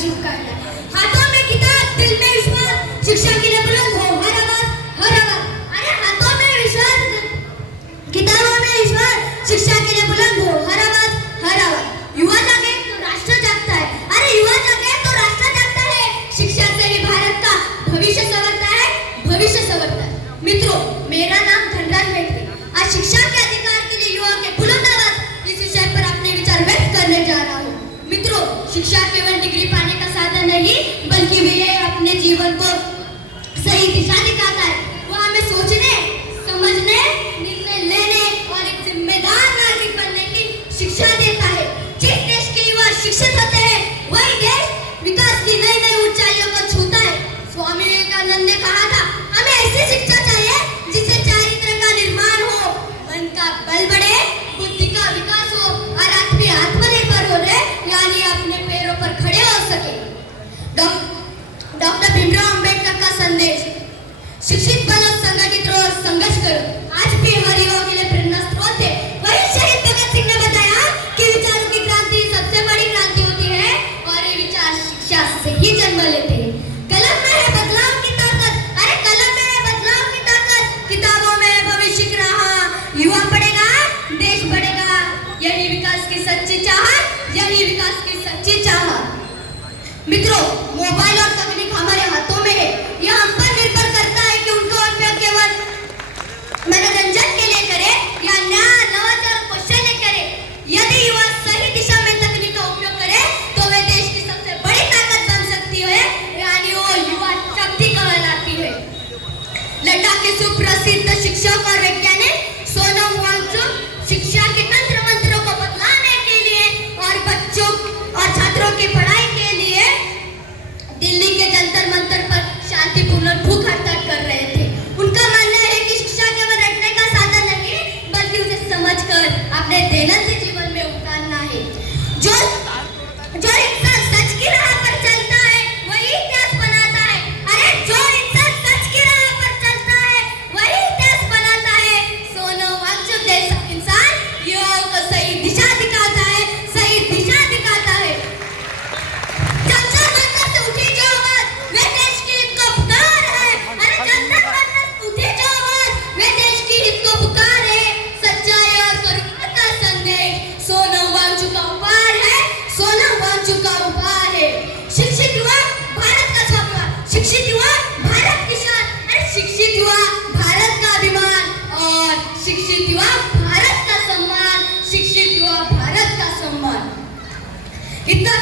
शुभकामनाएं। हाथों में किताब, दिल में विश्वास, शिक्षा के लिए बुलंद हो हर आवाज, हर आवाज। अरे हाथों में विश्वास, किताबों में विश्वास, शिक्षा के लिए बुलंद हो हर आवाज, हर आवाज। युवा जागे तो राष्ट्र जागता है। अरे युवा जागे तो राष्ट्र जागता है। शिक्षा से ही भारत का भविष्य संवरता है, भविष्य संवरता है। मित्रों, मेरा नाम धनराज मेहते। आज शिक्षा के अधिकार के लिए युवा के बुलंद आवाज इस विषय पर अपने विचार व्यक्त करने जा रहा हूँ। मित्रों, शिक्षा केवल डिग्री पाने का साधन नहीं, बल्कि यह अपने जीवन को सही दिशा दिखाता है। वो हमें सोचने, समझने, निर्णय लेने और एक जिम्मेदार नागरिक बनने की शिक्षा देता है। जिस देश के युवा शिक्षित होते हैं, वही देश विकास की नई नई ऊंचाइयों को छूता है। स्वामी विवेकानंद ने कहा था, हमें ऐसी शिक्षा चाहिए जिससे चारित्र का निर्माण हो, मन का बल बढ़े, बुद्धि का विकास हो और आदमी आत्मनिर्भर हो रहे, यानी अपने पैरों पर खड़े हो सके। डॉक्टर भीमराव अंबेडकर का संदेश, शिक्षित बनो, संगठित रहो, संघर्ष करो, आज भी हर युवा के लिए प्रेरणा स्रोत है। वही शहीद भगत सिंह ने बताया कि विचारों की क्रांति सबसे बड़ी क्रांति होती है और ये विचार शिक्षा से ही जन्म लेते हैं। कलम में है बदलाव की ताकत। अरे कलम में है बदलाव की ताकत, किताबों में है भविष्य की राह। युवा पढ़ेगा, देश बढ़ेगा, यही विकास की सच्ची चाहत, यही विकास की सच्ची चाहत। मित्रों, मोबाइल और तकनीक हमारे हाथों में है। यह हम पर निर्भर करता है कि उनको उपयोग केवल मनोरंजन के लिए करे या नवाचार और कौशल्य करे। यदि युवा सही दिशा में तकनीक का उपयोग करे तो वे देश की सबसे बड़ी ताकत बन सकती है, यानी वो युवा शक्ति कहलाती है। लद्दाख के सुप्रसिद्ध शिक्षक और वैज्ञानिक सोनम वांगचुक शिक्षा के तंत्र मंत्रों को बदलाने के लिए और बच्चों और छात्रों की पढ़ाई के लिए दिल्ली के जंतर मंतर पर शांतिपूर्ण भूख हड़ताल कर रहे थे। उनका मानना है कि शिक्षा केवल रटने का साधन नहीं, बल्कि उसे समझकर अपने दैनंदिन जीवन में उतारना है। जो इंसान सच की राह पर चलता है, वही इतिहास बनाता है। अरे जो इंसान सच की राह पर चलता है, वही इतिहास बनाता है। सोनम वांगचुक जैसा इंसान युवाओं को सही दिशा दिखाता है, सही दिशा दिखाता है। शिक्षित युवा भारत का सम्मान, शिक्षित युवा भारत की शान। अरे शिक्षित युवा भारत का अभिमान और शिक्षित युवा भारत का सम्मान, शिक्षित युवा भारत का सम्मान। इतना